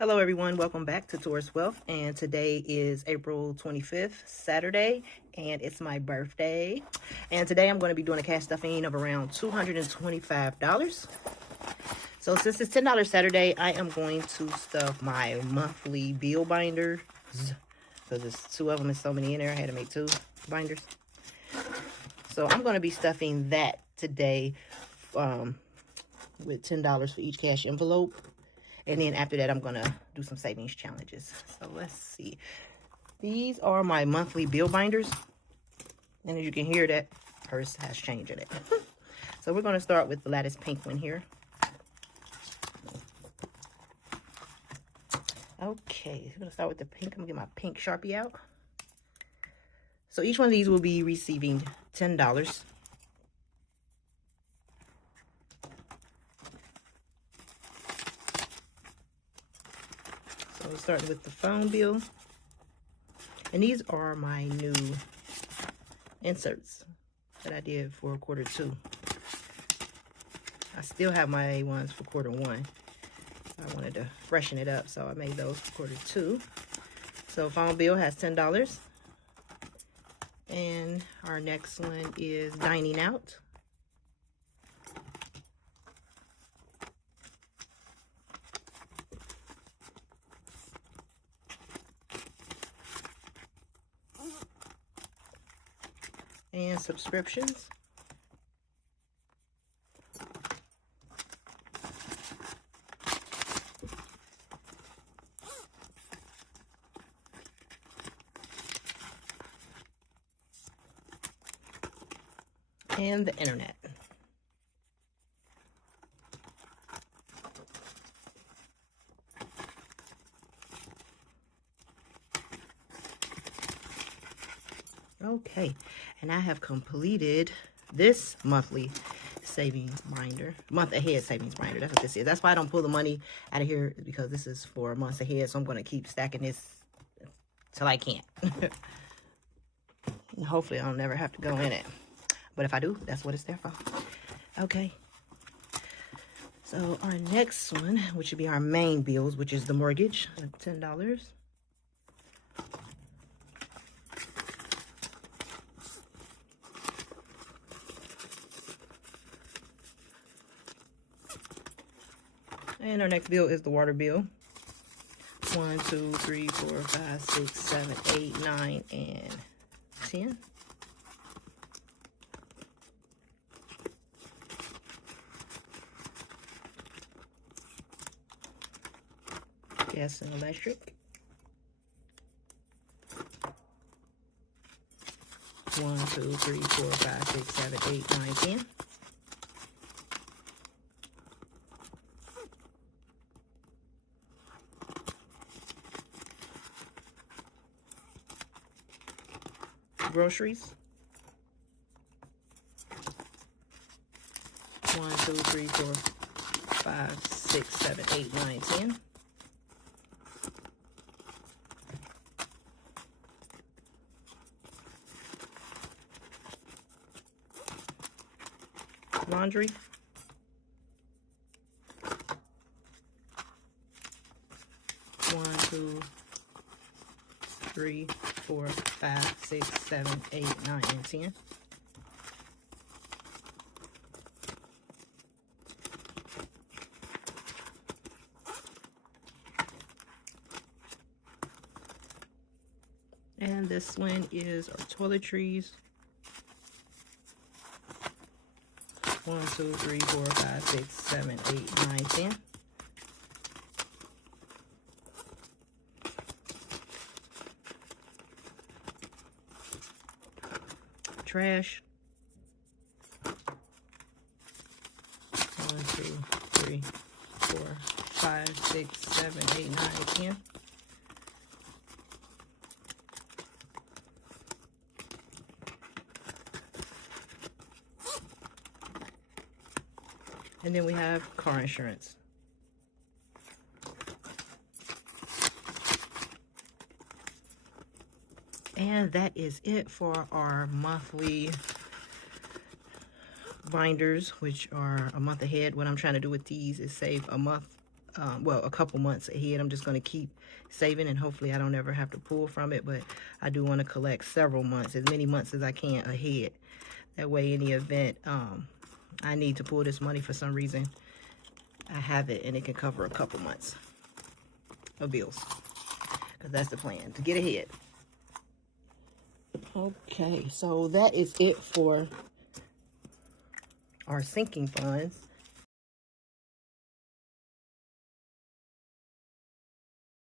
Hello everyone, welcome back to Taurus Wealth, and today is April 25th, Saturday, and it's my birthday. And today I'm going to be doing a cash stuffing of around $225. So since it's $10 Saturday, I am going to stuff my monthly bill binders, because there's two of them and so many in there. I had to make two binders. So I'm going to be stuffing that today with $10 for each cash envelope. And then after that, I'm going to do some savings challenges. So let's see. These are my monthly bill binders. And as you can hear, that purse has change in it. So we're going to start with the lattice pink one here. Okay, I'm going to start with the pink. I'm going to get my pink Sharpie out. So each one of these will be receiving $10. So starting with the phone bill. And these are my new inserts that I did for Q2. I still have my ones for Q1. I wanted to freshen it up, so I made those for Q2. So phone bill has $10. And our next one is dining out. And subscriptions. And the internet. Okay, and I have completed this monthly savings binder, month ahead savings binder. That's what this is. That's why I don't pull the money out of here, because this is for months ahead. So I'm going to keep stacking this till I can't. And hopefully I'll never have to go in it. But if I do, that's what it's there for. Okay. So our next one, which would be our main bills, which is the mortgage, $10. And our next bill is the water bill. 1, 2, 3, 4, 5, 6, 7, 8, 9, and 10. Gas and electric. 1, 2, 3, 4, 5, 6, 7, 8, 9, 10. Groceries. 1, 2, 3, 4, 5, 6, 7, 8, 9, 10. Laundry. 1, 2, 3, 4, 5, 6, 7, 8, 9, and 10. And this one is our toiletries. 1, 2, 3, 4, 5, 6, 7, 8, 9, 10. Trash. 1, 2, 3, 4, 5, 6, 7, 8, 9, 10. And then we have car insurance. And that is it for our monthly binders, which are a month ahead. What I'm trying to do with these is save a month well, a couple months ahead. I'm just going to keep saving, and hopefully I don't ever have to pull from it, but I do want to collect several months, as many months as I can ahead. That way, in the event I need to pull this money for some reason, I have it and it can cover a couple months of bills, because that's the plan, to get ahead. Okay, so that is it for our sinking funds.